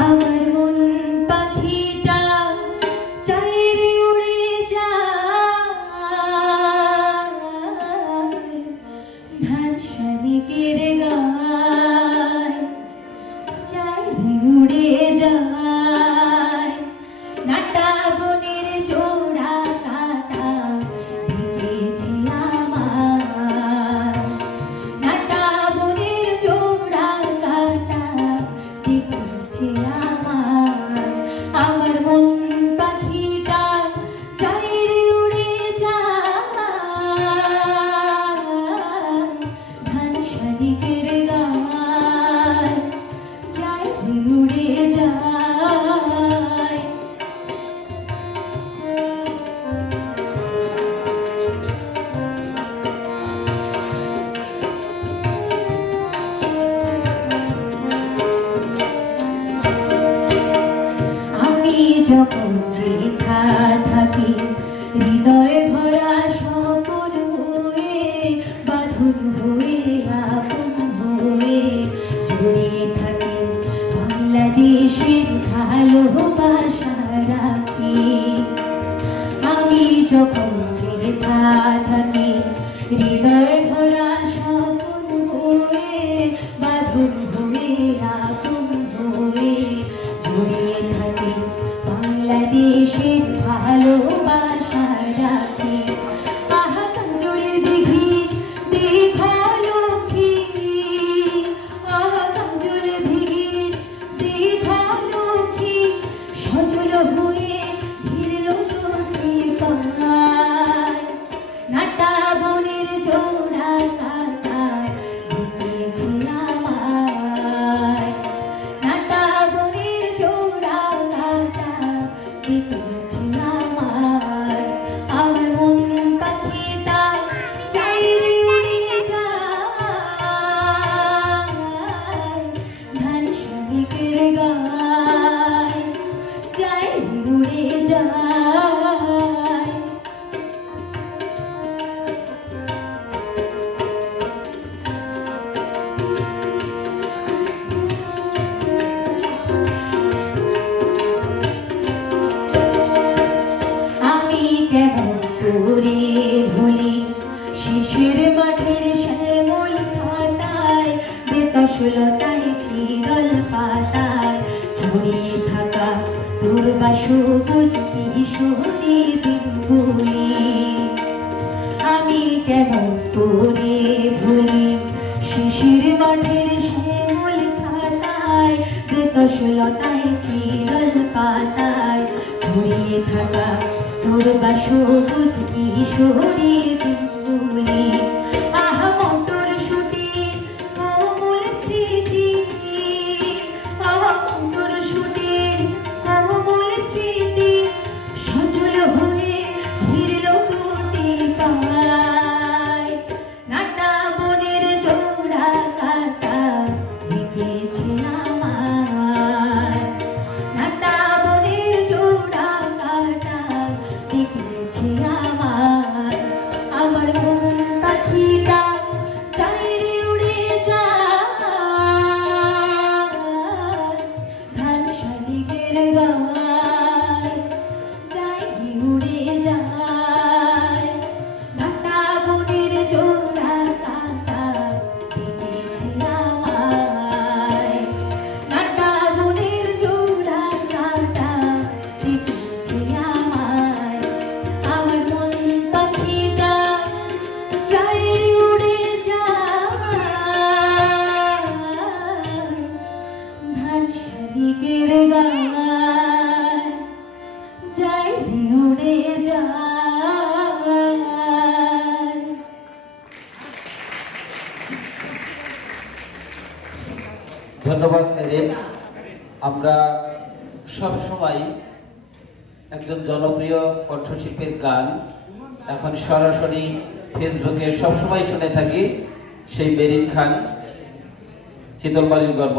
আমার মন পাখিটা চাইরে উড়ে যায় ধান শালিকের গায় চাইরে উড়ে যায় নাটা বনের জোড়া কাটা দেখেছি আমার নাটা বনের জোড়া কাটা দেখেছি আমার মন পাখিটা চাইরে উড়ে যায় ধান শালিকের গায় চাইরে উড়ে যায় আমি যখন বৃথা থাকি হৃদয়ে ভরা সকল হয়ে বাঁধন হয়ে আপন হয়ে জড়িয়ে থাকি বাংলাদেশের ভালোবাসা রাখি আমি যখন বৃথা থাকি হৃদয়ে ভরা সকল হয়ে বাঁধন হয়ে আপন হয়ে জড়িয়ে থাকি বাংলাদেশের ভালোবাসা রাখি আহা কাঞ্জুরে দিঘি দীঘা লক্ষ্মী আহা কাঞ্জুরে দিঘি দীঘা লক্ষ্মী সজল হয়ে ফিরল চোখে পায় নাটা বনের জোড়া কাটা দেখেছি আমায় নাটা বনের জোড়া কাটা দেখেছি আমার মন পাখিটা চাইরে উড়ে যায় ধান শালিকের গায় চাইরে উড়ে যায় আমি কেমন করে ভুলি শিশির মাঠের শ্যামল পাতায় বেতসলতায় চিরল পাতায় ছড়িয়ে থাকা দুর্বা সবুজ কিশোরী দিনগুলি আমি কেমন করে ভুলি শিশির মাঠের শ্যামল পাতায় বেতসলতায় চিরল পাতায় ছড়িয়ে থাকা দুর্বা সবুজ কিশোরী দিনগুলি আহা মোটর শুটি কোমল স্মৃতি আহা মোটর শুটি কোমল স্মৃতি সজল হয়ে ফিরল দুটি পায় নাটা বনের জোড়া কাটা দেখেছি আমার নাটা বনের জোড়া কাটা দেখেছি আমার মন পাখিটা চাইরে উড়ে যায় ধান শালিকের গায় চাইরে উড়ে যায় নাটা বনের জোড়া কাটা দেখেছি নাটা বনের জোড়া কাটা দেখেছি আমার মন পাখিটা চাইরে উড়ে যায় ধান শালিকের গায় চাইরে উড়ে যায়। ধন্যবাদ ম্যাডাম। আমরা সব সময় একজন জনপ্রিয় কণ্ঠশিল্পীর গান এখন সরাসরি ফেসবুকে সবসময় শুনে থাকি, সেই মেরিন খান, চিতলমারির গর্ব।